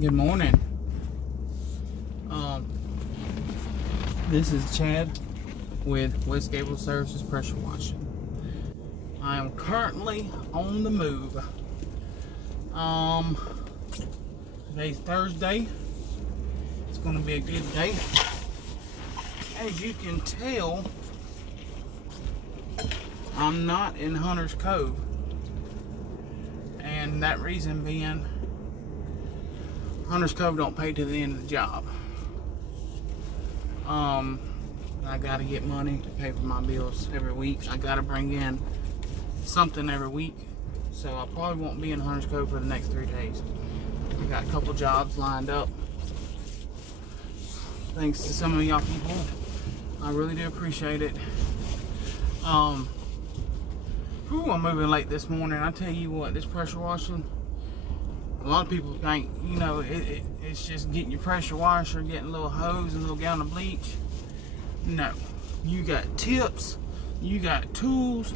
Good morning. This is Chad with West Gable Services Pressure Washing. I am currently on the move. Today's Thursday. It's going to be a good day. As you can tell, I'm not in Hunter's Cove, and that reason being, Hunter's Cove don't pay to the end of the job. I gotta get money to pay for my bills every week. I gotta bring in something every week, so I probably won't be in Hunter's Cove for the next 3 days. I got a couple jobs lined up. Thanks to some of y'all people, I really do appreciate it. I'm moving late this morning. I tell you what, this pressure washing, a lot of people think, it's just getting your pressure washer, getting a little hose and a little gallon of bleach. No. You got tips, you got tools,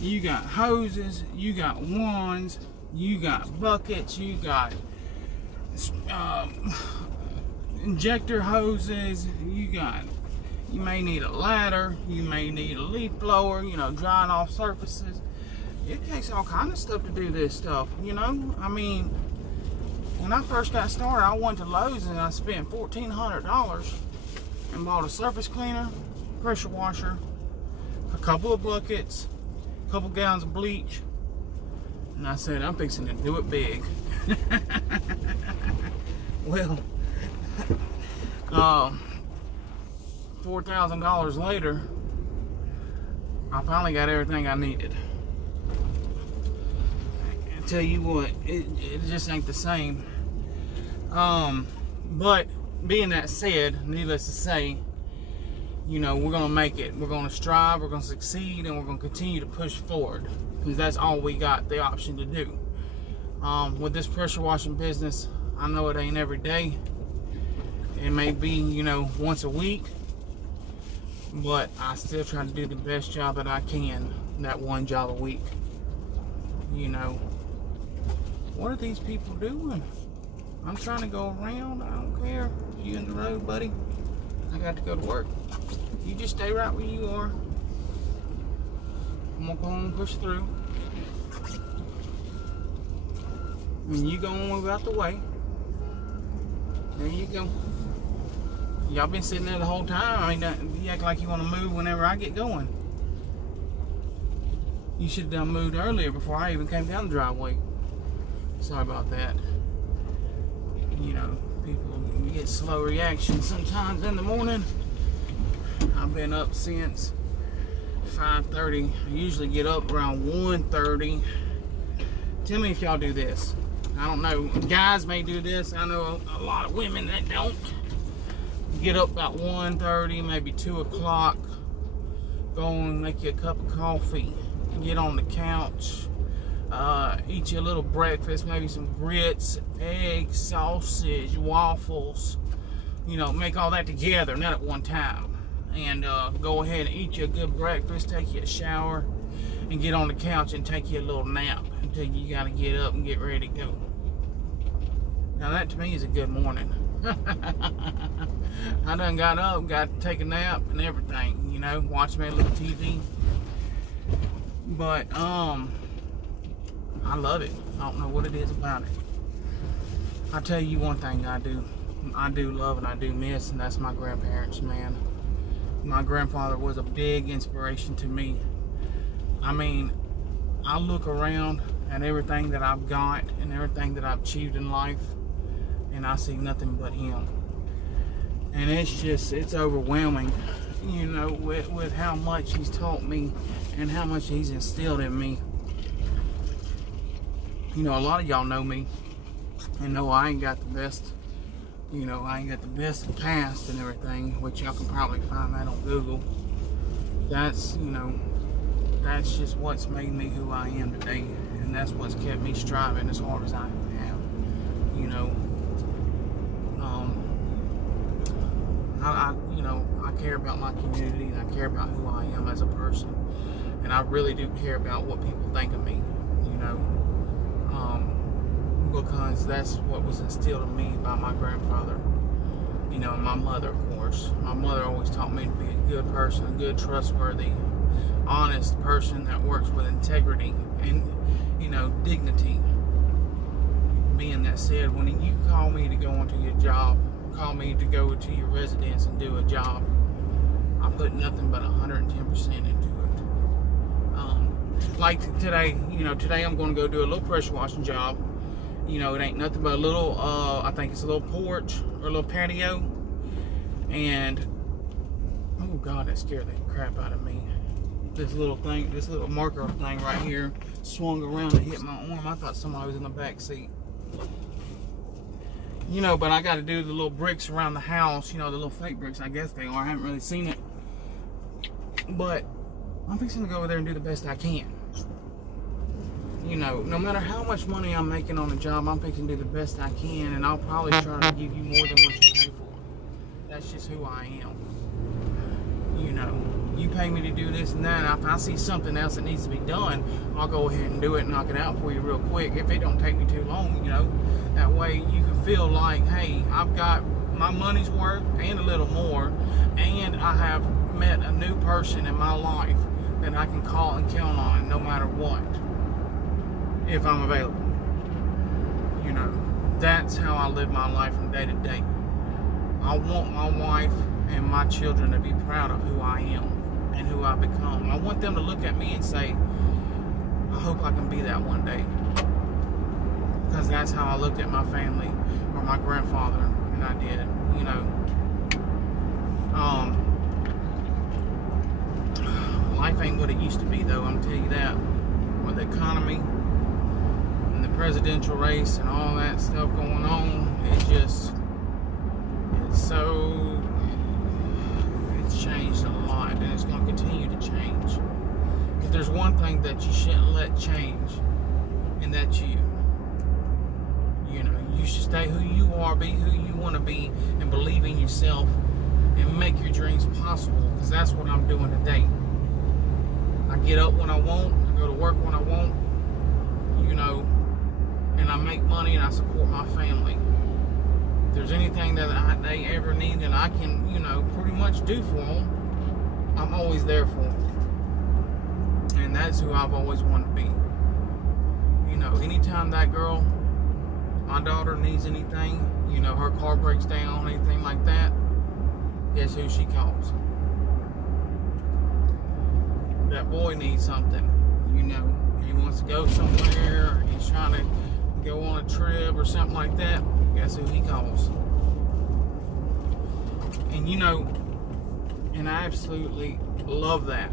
you got hoses, you got wands, you got buckets, you got injector hoses, you may need a ladder, you may need a leaf blower, drying off surfaces. It takes all kind of stuff to do this stuff, I mean, when I first got started, I went to Lowe's and I spent $1,400 and bought a surface cleaner, pressure washer, a couple of buckets, a couple gallons of bleach, and I said, I'm fixing to do it big. Well, $4,000 later, I finally got everything I needed. I tell you what, it just ain't the same. But being that said, needless to say, we're gonna make it. We're gonna strive, we're gonna succeed, and we're gonna continue to push forward, because that's all we got the option to do. With this pressure washing business, I know it ain't every day. It may be, once a week, but I still try to do the best job that I can, that one job a week. What are these people doing? I'm trying to go around. I don't care. You in the road, buddy? I got to go to work. You just stay right where you are. I'm gonna go on and push through. And you go on move out the way. There you go. Y'all been sitting there the whole time. I mean, you act like you want to move whenever I get going. You should have done moved earlier before I even came down the driveway. Sorry about that. People get slow reactions sometimes in the morning. I've been up since 5:30. I usually get up around 1:30. Tell me if y'all do this. I don't know. Guys may do this. I know a lot of women that don't. Get up about 1:30, maybe 2 o'clock. Go and make you a cup of coffee. Get on the couch. Eat you a little breakfast, maybe some grits, eggs, sausage, waffles. Make all that together, not at one time. And go ahead and eat you a good breakfast, take you a shower, and get on the couch and take you a little nap until you gotta get up and get ready to go. Now that to me is a good morning. I done got up, got to take a nap and everything, watch me a little TV. But I love it. I don't know what it is about it. I'll tell you one thing I do love and I do miss, and that's my grandparents, man. My grandfather was a big inspiration to me. I mean, I look around at everything that I've got and everything that I've achieved in life, and I see nothing but him. And it's overwhelming, with how much he's taught me and how much he's instilled in me. A lot of y'all know me and know I ain't got the best, I ain't got the best past and everything, which y'all can probably find that on Google. That's just what's made me who I am today, and that's what's kept me striving as hard as I have. I care about my community, and I care about who I am as a person, and I really do care about what people think of me. because that's what was instilled in me by my grandfather. You know, and my mother, of course. My mother always taught me to be a good person, a good, trustworthy, honest person that works with integrity and, you know, dignity. Being that said, when you call me to go onto your job, call me to go to your residence and do a job, I put nothing but 110% into it. Like today, you know, today I'm going to go do a little pressure washing job. You know, it ain't nothing but a little, I think it's a little porch or a little patio. And, oh God, that scared the crap out of me. This little thing, this little marker thing right here swung around and hit my arm. I thought somebody was in the back seat. You know, but I got to do the little bricks around the house. You know, the little fake bricks, I guess they are. I haven't really seen it. But I'm fixing to go over there and do the best I can. You know, no matter how much money I'm making on the job, I'm fixing to do the best I can, and I'll probably try to give you more than what you pay for. That's just who I am. You know, you pay me to do this and that, and if I see something else that needs to be done, I'll go ahead and do it and knock it out for you real quick. If it don't take me too long, you know, that way you can feel like, hey, I've got my money's worth and a little more, and I have met a new person in my life that I can call and count on no matter what, if I'm available. You know, that's how I live my life from day to day. I want my wife and my children to be proud of who I am and who I've become. I want them to look at me and say, I hope I can be that one day. Because that's how I looked at my family or my grandfather, and I did, you know. Life ain't what it used to be, though, I'm telling you that. With the economy and the presidential race and all that stuff going on, it's changed a lot, and it's going to continue to change. If there's one thing that you shouldn't let change, and that's you. You know, you should stay who you are, be who you want to be, and believe in yourself, and make your dreams possible, because that's what I'm doing today. I get up when I want, I go to work when I want, you know, and I make money and I support my family. If there's anything that they ever need that I can, you know, pretty much do for them, I'm always there for them. And that's who I've always wanted to be. You know, anytime that girl, my daughter, needs anything, you know, her car breaks down, anything like that, guess who she calls? That boy needs something, you know, he wants to go somewhere, or he's trying to go on a trip or something like that, guess who he calls? And you know, and I absolutely love that.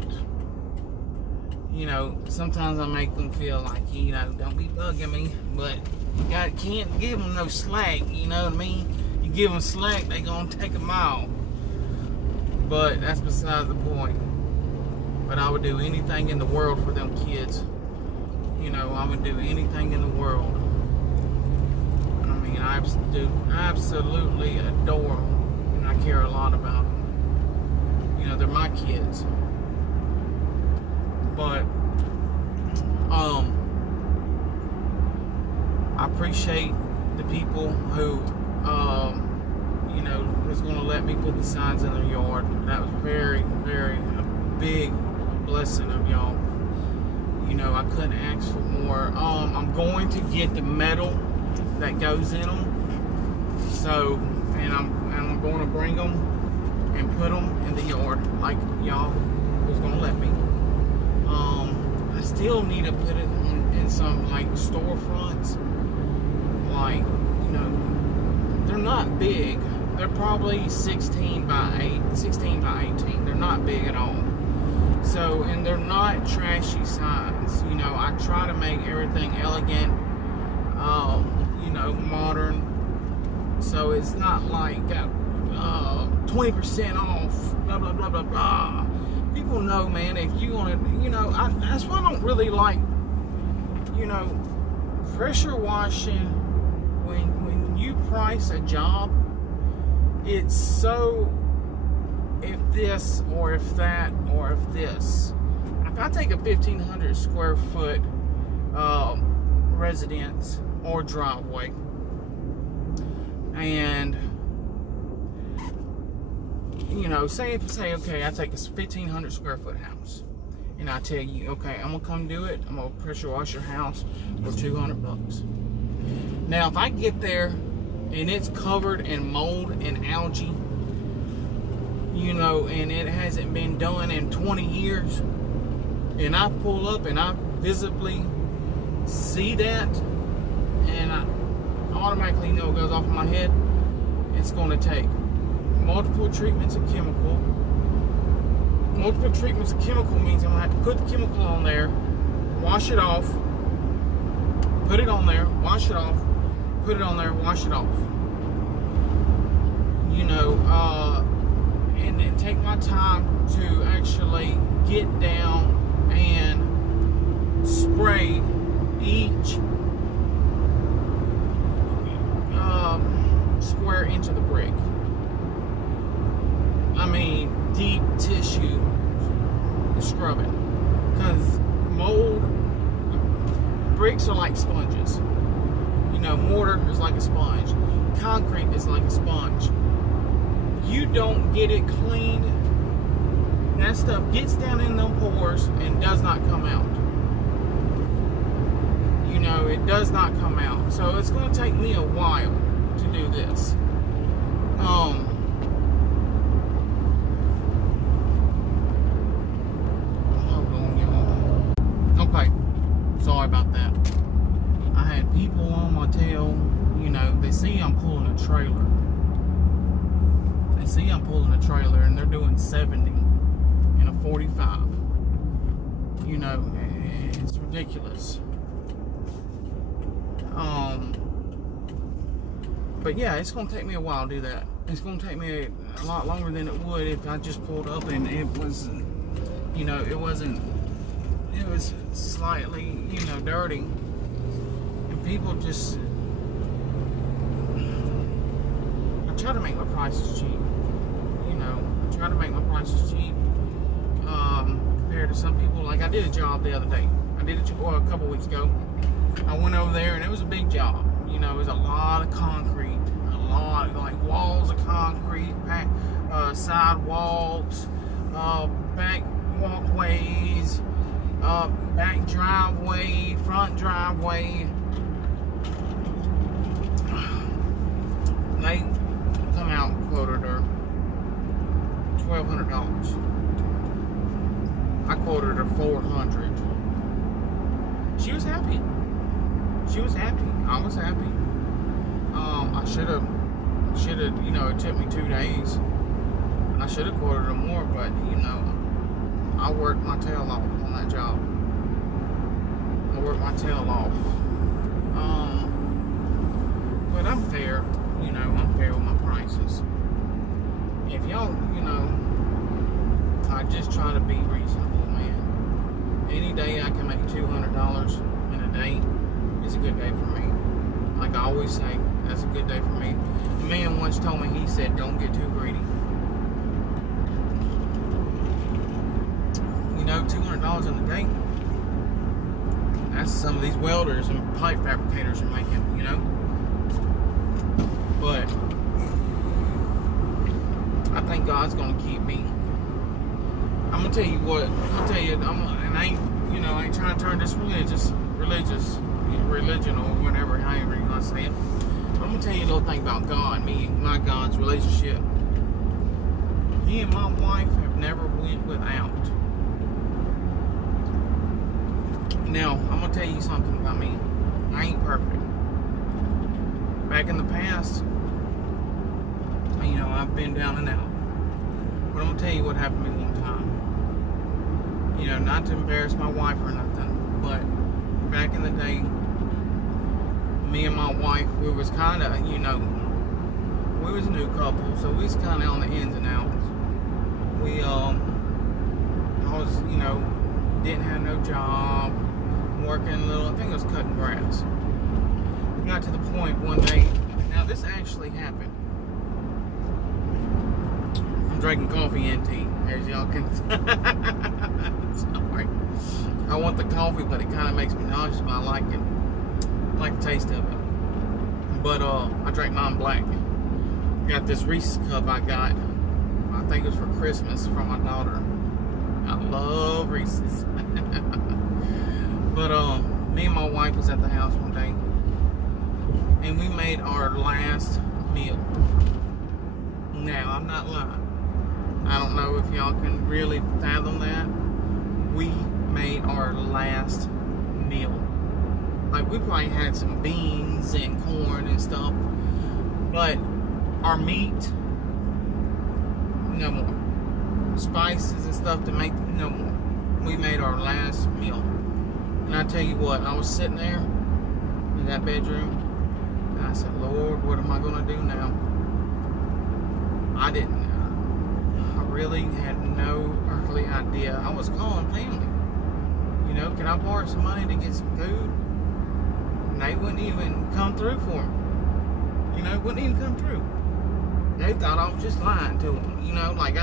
You know, sometimes I make them feel like, you know, don't be bugging me, but you can't give them no slack, you know what I mean? You give them slack, they gonna take a mile. But that's beside the point. But I would do anything in the world for them kids. You know, I would do anything in the world. I mean, I absolutely adore them, and I care a lot about them. You know, they're my kids. But, I appreciate the people who, you know, was going to let me put the signs in their yard. That was very, very a big blessing of y'all. You know, I couldn't ask for more. I'm going to get the metal that goes in them. So, and I'm going to bring them and put them in the yard like y'all was going to let me. I still need to put it in some like storefronts. Like, you know, they're not big. They're probably 16 by 18. They're not big at all. So, and they're not trashy signs. You know, I try to make everything elegant, you know, modern. So it's not like 20% off, blah, blah, blah, blah, blah. People know, man, if you want to, you know, that's why I don't really like, you know, pressure washing. When you price a job, it's so if this or if that or if this. If I take a 1,500 square foot residence or driveway. And, you know, say okay, I take a 1,500 square foot house, and I tell you, okay, I'm gonna come do it. I'm gonna pressure wash your house for $200. Now, if I get there and it's covered in mold and algae, you know, and it hasn't been done in 20 years, and I pull up and I visibly see that, and I automatically know it goes off in my head, it's going to take multiple treatments of chemical. Multiple treatments of chemical means I'm going to have to put the chemical on there, wash it off, put it on there, wash it off, put it on there, wash it off. You know, and then take my time to actually get down and spray each square inch of the brick. I mean, deep tissue scrubbing, because mold, bricks are like sponges. You know, mortar is like a sponge, concrete is like a sponge. You don't get it cleaned, that stuff gets down in them pores and does not come out. You know, it does not come out. So it's going to take me a while to do this. Hold on, y'all. Okay, sorry about that. I had people on my tail. You know, they see I'm pulling a trailer. They see I'm pulling a trailer, and they're doing 70 in a 45. You know, it's ridiculous. But yeah, it's going to take me a while to do that. It's going to take me a lot longer than it would if I just pulled up and it was, you know, it was slightly, you know, dirty. And people just, I try to make my prices cheap. You know, I try to make my prices cheap compared to some people. Like, I did a job the other day. I did a couple weeks ago. I went over there and it was a big job. You know, it was a lot of concrete, a lot, like walls of concrete, sidewalks, back walkways, back driveway, front driveway. They come out and quoted her $1,200. I quoted her $400. She was happy. She was happy. I was happy. I should have, you know, it took me 2 days. I should have quoted her more, but, you know, I worked my tail off on that job. I worked my tail off. But I'm fair. You know, I'm fair with my prices. If y'all, you know, I just try to be reasonable, man. Any day I can make $200 in a day is a good day for me. Like I always say, that's a good day for me. A man once told me, he said, don't get too greedy. You know, $200 in a day, that's some of these welders and pipe fabricators are making, you know. But I think God's gonna keep me. I'm gonna tell you what, and I ain't, you know, I ain't trying to turn this religion or whatever, however you want to say it. But I'm gonna tell you a little thing about God, me and my God's relationship. Me and my wife have never went without. Now, I'm gonna tell you something about me. I ain't perfect. Back in the past, you know, I've been down and out. But I'm gonna tell you what happened to me one time. You know, not to embarrass my wife or nothing, but back in the day, me and my wife, we was kind of, you know, we was a new couple, so we was kind of on the ins and outs. I was, you know, didn't have no job, working a little, I think it was cutting grass. We got to the point one day, now this actually happened. I'm drinking coffee and tea, as y'all can sorry. I want the coffee, but it kind of makes me nauseous, but I like it. like the taste of it. But I drank non-black. Got this Reese's cup I got. I think it was for Christmas from my daughter. I love Reese's. But me and my wife was at the house one day, and we made our last meal. Now, I'm not lying. I don't know if y'all can really fathom that. We made our last meal. Like, we probably had some beans and corn and stuff, but our meat, no more. Spices and stuff to make, no more. We made our last meal. And I tell you what, I was sitting there in that bedroom, and I said, Lord, what am I going to do now? I really had no earthly idea. I was calling family. You know, can I borrow some money to get some food? And they wouldn't even come through for me. You know, wouldn't even come through. They thought I was just lying to them. You know, like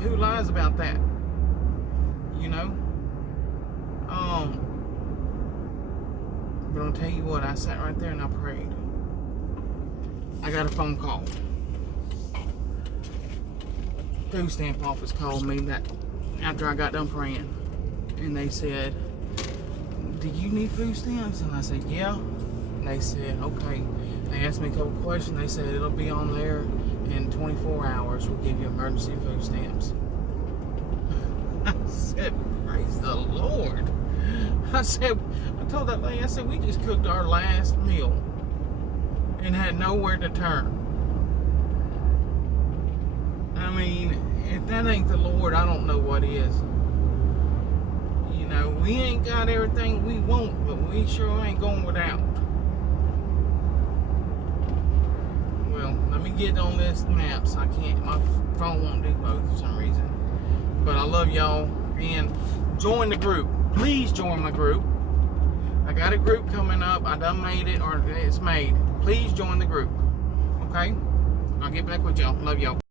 who lies about that? You know? But I'll tell you what, I sat right there and I prayed. I got a phone call. Food stamp office called me that after I got done praying, and they said, do you need food stamps? And I said, yeah. And they said, okay. They asked me a couple questions. They said it'll be on there in 24 hours. We'll give you emergency food stamps. I said, praise the Lord. I told that lady, I said, we just cooked our last meal and had nowhere to turn. I mean, if that ain't the Lord, I don't know what is. You know, we ain't got everything we want, but we sure ain't going without. Well, let me get on this maps. I can't, my phone won't do both for some reason. But I love y'all, and join the group. Please join my group. I got a group coming up. I done made it, or it's made. Please join the group. Okay? I'll get back with y'all. Love y'all.